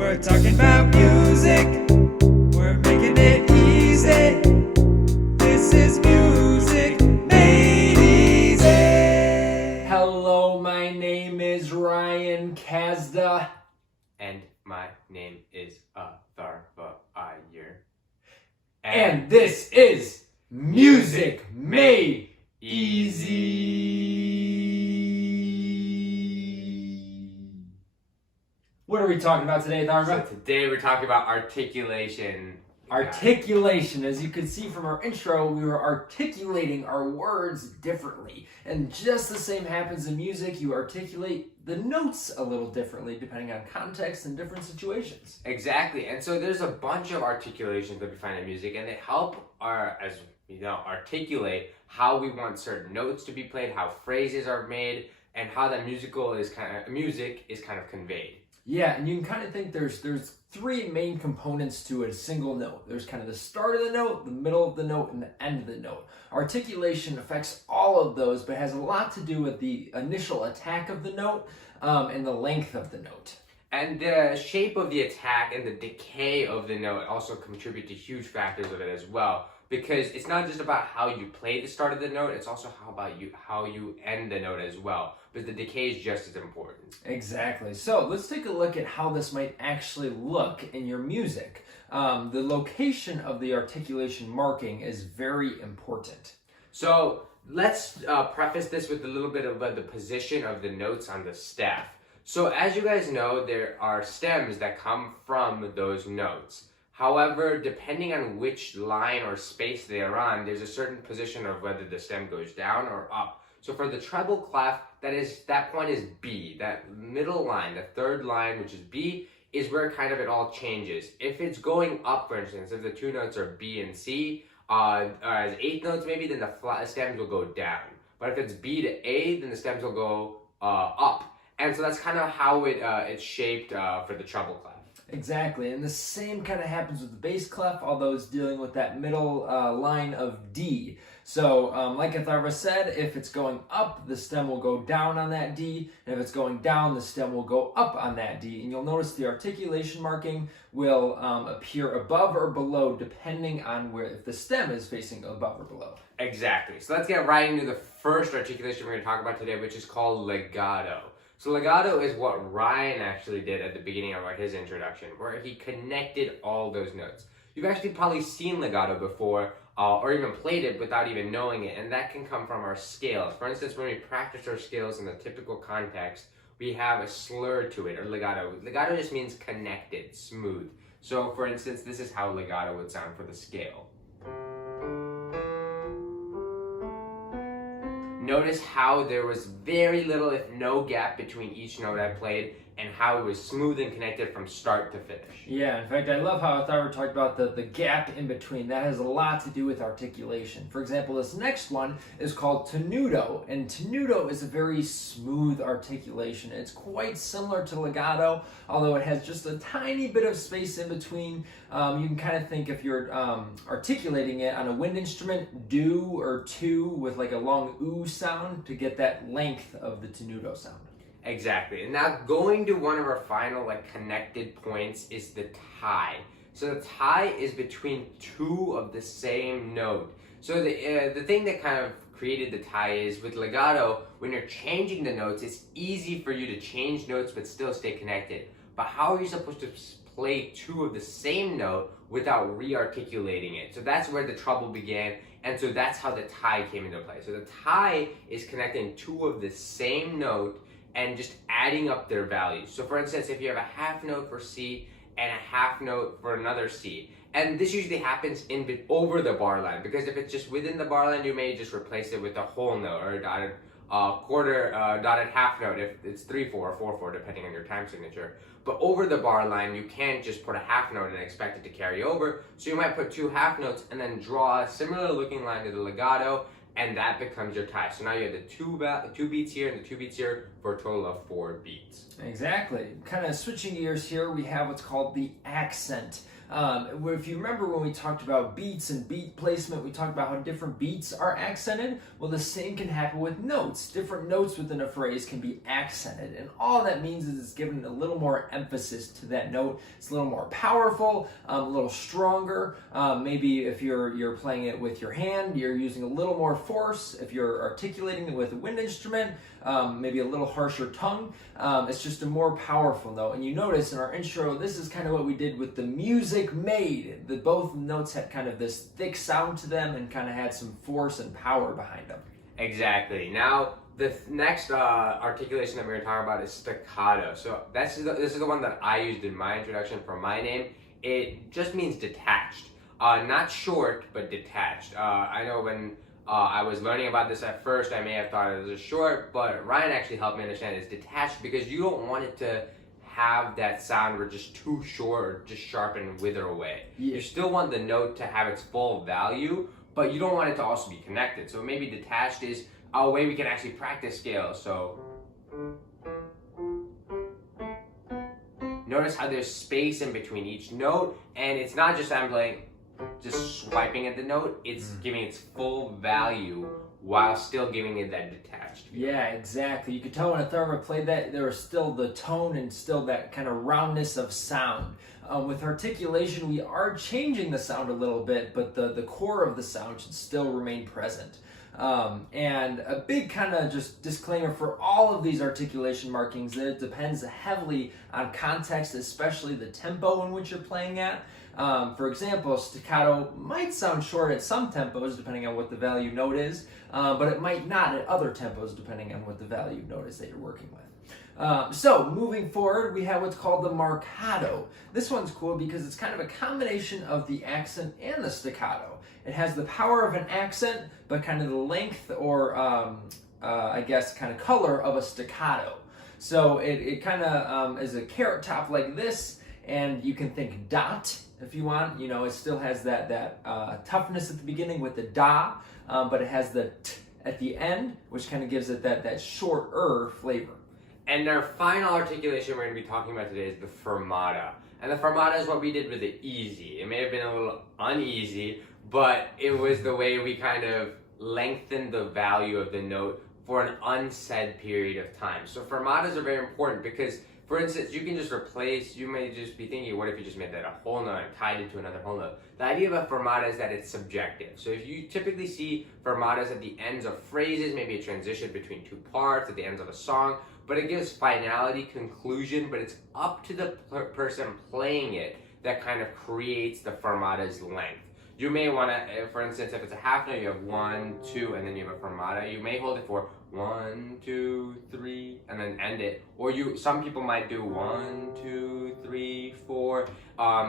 We're talking about music. We're making it easy. This is music made easy. Hello, my name is Ryan Kazda. And my name is Atharva Iyer. And this is Music Made Easy. What are we talking about today, Atharva? So today we're talking about articulation. Articulation. As you can see from our intro, we were articulating our words differently. And just the same happens in music. You articulate the notes a little differently depending on context and different situations. Exactly. And so there's a bunch of articulations that we find in music, and they help articulate how we want certain notes to be played, how phrases are made, and how that music is kind of conveyed. Yeah, and you can kind of think there's three main components to a single note. There's kind of the start of the note, the middle of the note, and the end of the note. Articulation affects all of those, but has a lot to do with the initial attack of the note and the length of the note. And the shape of the attack and the decay of the note also contribute to huge factors of it as well. Because it's not just about how you play the start of the note, it's also how you end the note as well. But the decay is just as important. Exactly. So let's take a look at how this might actually look in your music. The location of the articulation marking is very important. So let's preface this with a little bit of the position of the notes on the staff. So as you guys know, there are stems that come from those notes. However, depending on which line or space they are on, there's a certain position of whether the stem goes down or up. So for the treble clef, that point is B. That middle line, the third line, which is B, is where kind of it all changes. If it's going up, for instance, if the two notes are B and C, as eighth notes maybe, then the stems will go down. But if it's B to A, then the stems will go up. And so that's kind of how it's shaped for the treble clef. Exactly, and the same kind of happens with the bass clef, although it's dealing with that middle line of D. So, like Atharva said, if it's going up, the stem will go down on that D, and if it's going down, the stem will go up on that D. And you'll notice the articulation marking will appear above or below, depending on if the stem is facing above or below. Exactly. So let's get right into the first articulation we're going to talk about today, which is called legato. So legato is what Ryan actually did at the beginning of his introduction, where he connected all those notes. You've actually probably seen legato before, or even played it without even knowing it, and that can come from our scales. For instance, when we practice our scales in the typical context, we have a slur to it, or legato. Legato just means connected, smooth. So for instance, this is how legato would sound for the scale. Notice how there was very little, if no gap between each note I played, and how it was smooth and connected from start to finish. Yeah, in fact, I love how Atharva talked about the gap in between. That has a lot to do with articulation. For example, this next one is called Tenuto, and Tenuto is a very smooth articulation. It's quite similar to legato, although it has just a tiny bit of space in between. You can kind of think if you're articulating it on a wind instrument, do or to with like a long oo sound to get that length of the Tenuto sound. Exactly. And now going to one of our final connected points is the tie. So the tie is between two of the same note. So the thing that kind of created the tie is with legato, when you're changing the notes, it's easy for you to change notes but still stay connected. But how are you supposed to play two of the same note without re-articulating it? So that's where the trouble began, and so that's how the tie came into play. So the tie is connecting two of the same note and just adding up their values. So for instance, if you have a half note for C and a half note for another C, and this usually happens over the bar line, because if it's just within the bar line, you may just replace it with a whole note or a dotted dotted half note if it's 3/4 or 4/4 depending on your time signature. But over the bar line, you can't just put a half note and expect it to carry over. So you might put two half notes and then draw a similar looking line to the legato, and that becomes your tie. So now you have the two beats here and the two beats here for a total of 4 beats. Exactly. Kind of switching gears here, we have what's called the accent If you remember when we talked about beats and beat placement, we talked about how different beats are accented. Well, the same can happen with notes. Different notes within a phrase can be accented, and all that means is it's given a little more emphasis to that note. It's a little more powerful, a little stronger. Maybe if you're playing it with your hand, you're using a little more force. If you're articulating it with a wind instrument, maybe a little harsher tongue. It's just a more powerful note. And you notice in our intro, this is kind of what we did with the music made. Both notes had kind of this thick sound to them and kind of had some force and power behind them. Exactly. Now, the next articulation that we're going to talk about is staccato. So this is the one that I used in my introduction for my name. It just means detached. Not short, but detached. I know when I was learning about this at first, I may have thought it was a short, but Ryan actually helped me understand it's detached because you don't want it to have that sound where just too short or just sharp and wither away. Yeah. You still want the note to have its full value, but you don't want it to also be connected. So maybe detached is a way we can actually practice scales. So notice how there's space in between each note, and it's not just I'm playing, just swiping at the note, it's giving its full value while still giving it that detached feel. Yeah, exactly. You could tell when Atharva played that, there was still the tone and still that kind of roundness of sound. With articulation, we are changing the sound a little bit, but the core of the sound should still remain present. And a big kind of just disclaimer for all of these articulation markings that it depends heavily on context, especially the tempo in which you're playing at. For example, staccato might sound short at some tempos depending on what the value note is, but it might not at other tempos depending on what the value note is that you're working with. So moving forward, we have what's called the Marcado. This one's cool because it's kind of a combination of the accent and the staccato. It has the power of an accent, but kind of the length or I guess kind of color of a staccato. So it kind of is a carrot top like this, and you can think dot if you want. You know, it still has that toughness at the beginning with the da, but it has the t at the end, which kind of gives it that shorter flavor. And our final articulation we're going to be talking about today is the fermata. And the fermata is what we did with the easy. It may have been a little uneasy, but it was the way we kind of lengthened the value of the note for an unsaid period of time. So fermatas are very important because, for instance, you can just replace, you may just be thinking, what if you just made that a whole note and tied it to another whole note? The idea of a fermata is that it's subjective. So if you typically see fermatas at the ends of phrases, maybe a transition between two parts, at the ends of a song, but it gives finality, conclusion, but it's up to the person playing it that kind of creates the fermata's length. You may want to, for instance, if it's a half note, you have 1, 2, and then you have a fermata. You may hold it for 1, 2, 3, and then end it. Or some people might do 1, 2, 3, 4.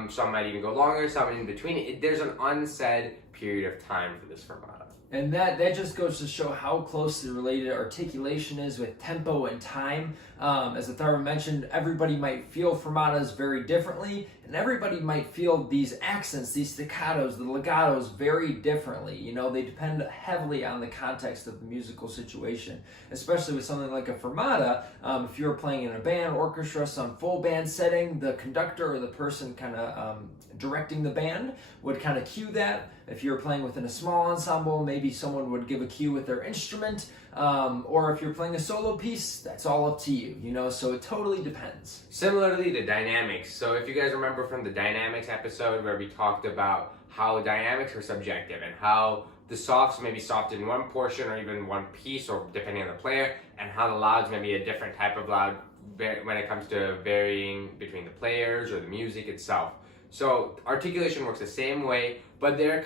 Some might even go longer, some in between. There's an unsaid period of time for this fermata. And that just goes to show how closely related articulation is with tempo and time. As Atharva mentioned, everybody might feel fermatas very differently, and everybody might feel these accents, these staccatos, the legatos very differently. You know, they depend heavily on the context of the musical situation, especially with something like a fermata. If you're playing in a band, orchestra, some full band setting, the conductor or the person kind of directing the band would kind of cue that. If you're playing within a small ensemble, maybe someone would give a cue with their instrument, or if you're playing a solo piece, that's all up to you, you know, so it totally depends. Similarly to dynamics, so if you guys remember from the dynamics episode where we talked about how dynamics are subjective and how the softs may be soft in one portion or even one piece or depending on the player, and how the louds may be a different type of loud when it comes to varying between the players or the music itself. So articulation works the same way, but there's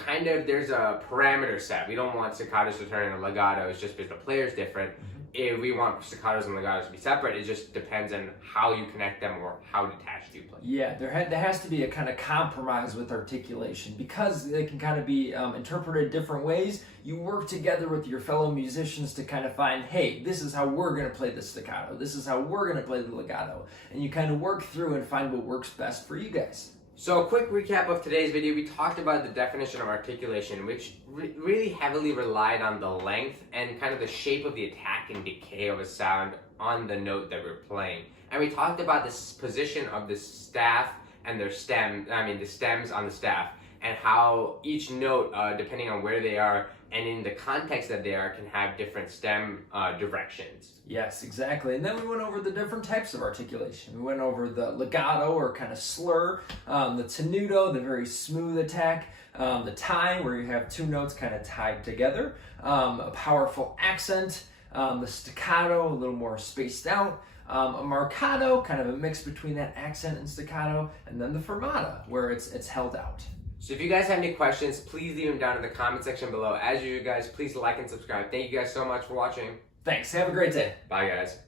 a parameter set. We don't want staccatos to turn into legatos just because the player's different. If we want staccatos and legatos to be separate, it just depends on how you connect them or how detached you play. Yeah, there has to be a kind of compromise with articulation because they can kind of be interpreted different ways. You work together with your fellow musicians to kind of find, hey, this is how we're going to play the staccato. This is how we're going to play the legato. And you kind of work through and find what works best for you guys. So a quick recap of today's video, we talked about the definition of articulation, which really heavily relied on the length and kind of the shape of the attack and decay of a sound on the note that we're playing. And we talked about this position of the staff and their stem, the stems on the staff, and how each note, depending on where they are and in the context that they are, can have different stem directions. Yes, exactly. And then we went over the different types of articulation. We went over the legato, or kind of slur, the tenuto, the very smooth attack, the tie, where you have two notes kind of tied together, a powerful accent, the staccato, a little more spaced out, a marcado, kind of a mix between that accent and staccato, and then the fermata, where it's held out. So if you guys have any questions, please leave them down in the comment section below. As usual, guys, please like and subscribe. Thank you guys so much for watching. Thanks. Have a great day. Bye, guys.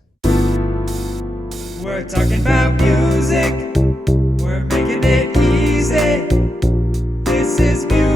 We're talking about music. We're making it easy. This is music.